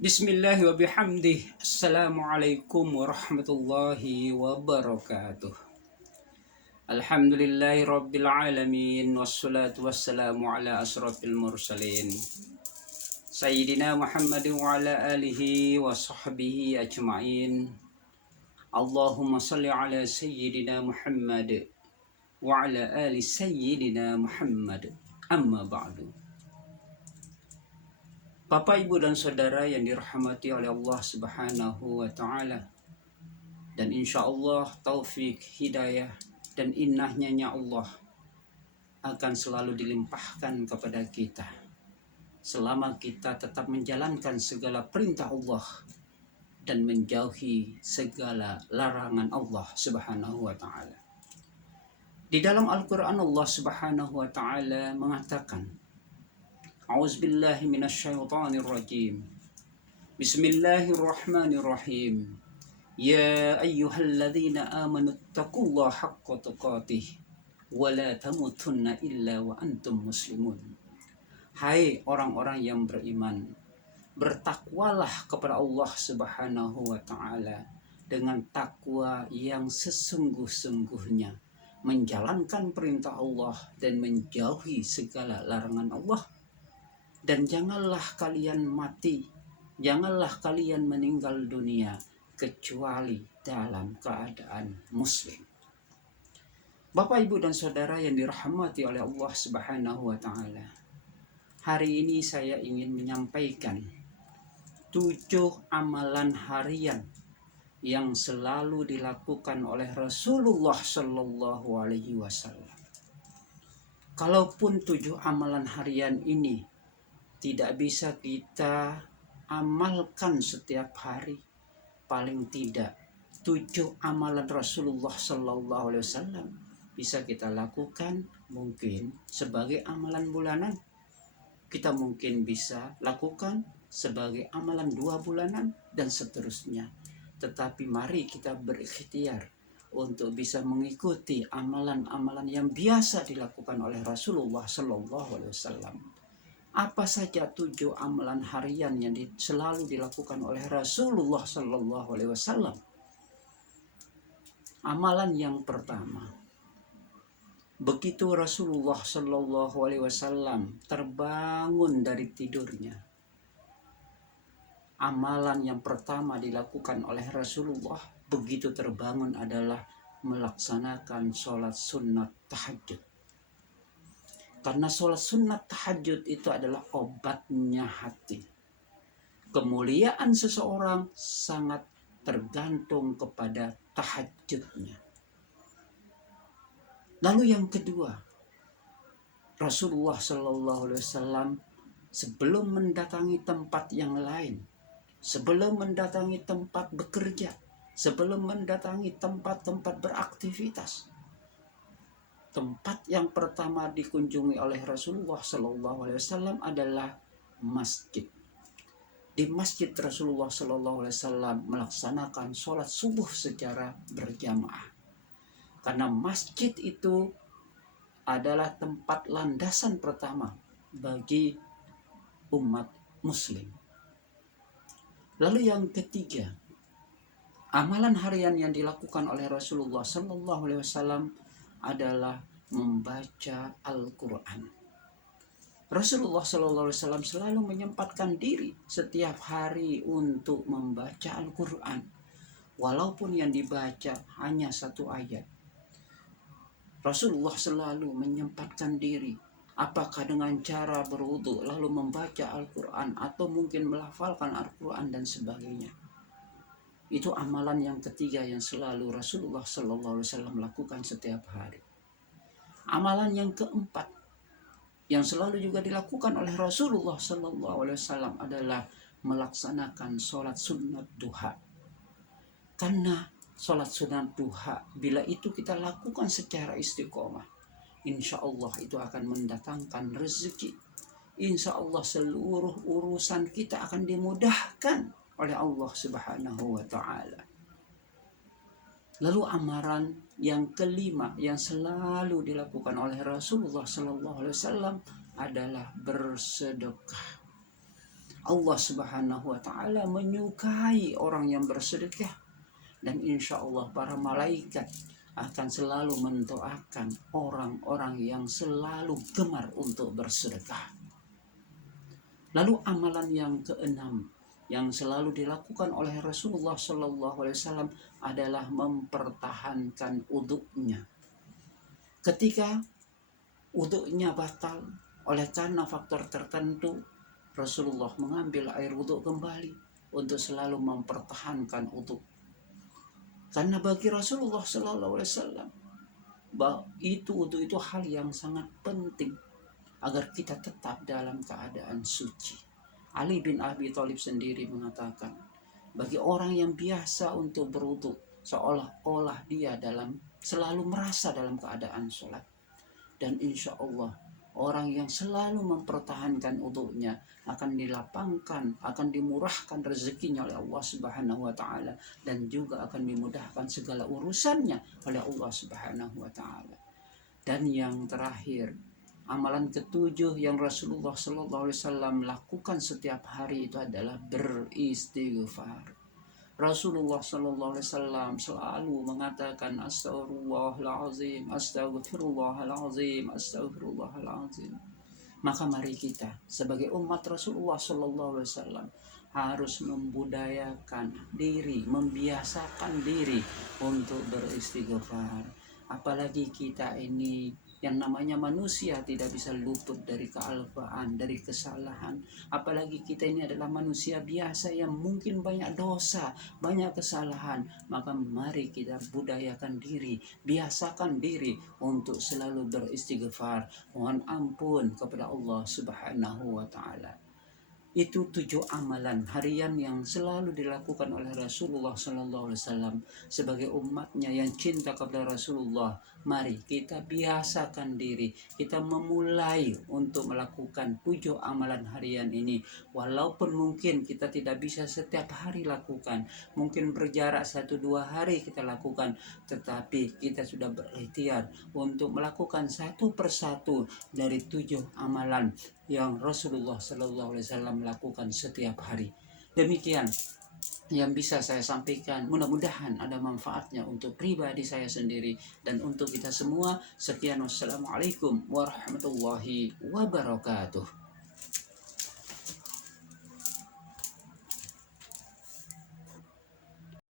Bismillahi wa bihamdih. Assalamualaikum warahmatullahi wabarakatuh. Alhamdulillahi rabbil alamin. Wassalatu wassalamu ala asrafil mursalin Sayyidina Muhammadin wa ala alihi wa sahbihi ajma'in. Allahumma salli ala Sayyidina Muhammad wa ala ali Sayyidina Muhammad. Amma ba'du. Bapak, Ibu, dan Saudara yang dirahmati oleh Allah Subhanahu wa Ta'ala, dan insya Allah taufik, hidayah, dan inahnya Allah akan selalu dilimpahkan kepada kita selama kita tetap menjalankan segala perintah Allah dan menjauhi segala larangan Allah Subhanahu wa Ta'ala. Di dalam Al-Quran Allah Subhanahu wa Ta'ala mengatakan, A'udzubillahi minasyaitonir rajim. Bismillahirrahmanirrahim. Ya ayyuhalladzina amanu taqullaha haqqa tuqatih wa la tamutunna illa wa antum muslimun. Hai orang-orang yang beriman, bertakwalah kepada Allah Subhanahu wa Ta'ala dengan takwa yang sesungguh-sungguhnya, menjalankan perintah Allah dan menjauhi segala larangan Allah. Dan janganlah kalian mati, janganlah kalian meninggal dunia kecuali dalam keadaan muslim. Bapak, Ibu, dan Saudara yang dirahmati oleh Allah Subhanahu wa Ta'ala, hari ini saya ingin menyampaikan 7 amalan harian yang selalu dilakukan oleh Rasulullah Shallallahu Alaihi Wasallam. Kalaupun 7 amalan harian ini tidak bisa kita amalkan setiap hari, paling tidak 7 amalan Rasulullah Sallallahu Alaihi Wasallam bisa kita lakukan. Mungkin sebagai amalan bulanan, kita mungkin bisa lakukan sebagai amalan 2 bulanan, dan seterusnya. Tetapi mari kita berikhtiar untuk bisa mengikuti amalan-amalan yang biasa dilakukan oleh Rasulullah Sallallahu Alaihi Wasallam. Apa saja 7 amalan harian yang selalu dilakukan oleh Rasulullah Sallallahu Alaihi Wasallam? Amalan yang pertama, begitu Rasulullah Sallallahu Alaihi Wasallam terbangun dari tidurnya, amalan yang pertama dilakukan oleh Rasulullah begitu terbangun adalah melaksanakan sholat sunat tahajud. Karena sholat sunat tahajud itu adalah obatnya hati. Kemuliaan seseorang sangat tergantung kepada tahajudnya. Lalu yang kedua, Rasulullah Shallallahu Alaihi Wasallam sebelum mendatangi tempat yang lain, sebelum mendatangi tempat bekerja, sebelum mendatangi tempat-tempat beraktivitas, tempat yang pertama dikunjungi oleh Rasulullah Shallallahu Alaihi Wasallam adalah masjid. Di masjid Rasulullah Shallallahu Alaihi Wasallam melaksanakan sholat subuh secara berjamaah. Karena masjid itu adalah tempat landasan pertama bagi umat muslim. Lalu yang ketiga, amalan harian yang dilakukan oleh Rasulullah Shallallahu Alaihi Wasallam adalah membaca Al-Quran. Rasulullah Shallallahu Alaihi Wasallam selalu menyempatkan diri setiap hari untuk membaca Al-Quran, walaupun yang dibaca hanya 1 ayat. Rasulullah selalu menyempatkan diri, apakah dengan cara berwudu lalu membaca Al-Quran, atau mungkin melafalkan Al-Quran dan sebagainya. Itu amalan yang ketiga yang selalu Rasulullah Shallallahu Alaihi Wasallam lakukan setiap hari. Amalan yang keempat yang selalu juga dilakukan oleh Rasulullah Shallallahu Alaihi Wasallam adalah melaksanakan sholat sunat duha. Karena sholat sunat duha, bila itu kita lakukan secara istiqomah, insya Allah itu akan mendatangkan rezeki. Insya Allah seluruh urusan kita akan dimudahkan oleh Allah Subhanahu wa Ta'ala. Lalu amaran yang kelima yang selalu dilakukan oleh Rasulullah Sallallahu Alaihi Wasallam adalah bersedekah. Allah Subhanahu wa taala menyukai orang yang bersedekah, dan insya Allah para malaikat akan selalu mendoakan orang-orang yang selalu gemar untuk bersedekah. Lalu amalan yang keenam yang selalu dilakukan oleh Rasulullah SAW adalah mempertahankan uduknya. Ketika uduknya batal oleh karena faktor tertentu, Rasulullah mengambil air wuduk kembali untuk selalu mempertahankan uduk. Karena bagi Rasulullah SAW, uduk itu hal yang sangat penting agar kita tetap dalam keadaan suci. Ali bin Abi Thalib sendiri mengatakan, bagi orang yang biasa untuk berwuduk, seolah-olah dia selalu merasa dalam keadaan sholat. Dan insya Allah orang yang selalu mempertahankan wuduknya akan dilapangkan, akan dimurahkan rezekinya oleh Allah Subhanahu wa taala, dan juga akan dimudahkan segala urusannya oleh Allah Subhanahu wa taala. Dan yang terakhir, amalan ketujuh yang Rasulullah SAW lakukan setiap hari itu adalah beristighfar. Rasulullah SAW selalu mengatakan astagfirullahalazim, astagfirullahalazim, astagfirullahalazim. Maka mari kita sebagai umat Rasulullah SAW harus membudayakan diri, membiasakan diri untuk beristighfar. Apalagi kita ini yang namanya manusia tidak bisa luput dari kealpaan, dari kesalahan. Apalagi kita ini adalah manusia biasa yang mungkin banyak dosa, banyak kesalahan. Maka mari kita budayakan diri, biasakan diri untuk selalu beristighfar, mohon ampun kepada Allah Subhanahu wa taala. Itu 7 amalan harian yang selalu dilakukan oleh Rasulullah SAW sebagai umatnya yang cinta kepada Rasulullah. Mari kita biasakan diri, kita memulai untuk melakukan 7 amalan harian ini. Walaupun mungkin kita tidak bisa setiap hari lakukan, mungkin berjarak 1-2 hari kita lakukan, tetapi kita sudah berikhtiar untuk melakukan satu persatu dari 7 amalan yang Rasulullah SAW lakukan setiap hari. Demikian yang bisa saya sampaikan. Mudah-mudahan ada manfaatnya untuk pribadi saya sendiri dan untuk kita semua. Sekian, wassalamualaikum warahmatullahi wabarakatuh.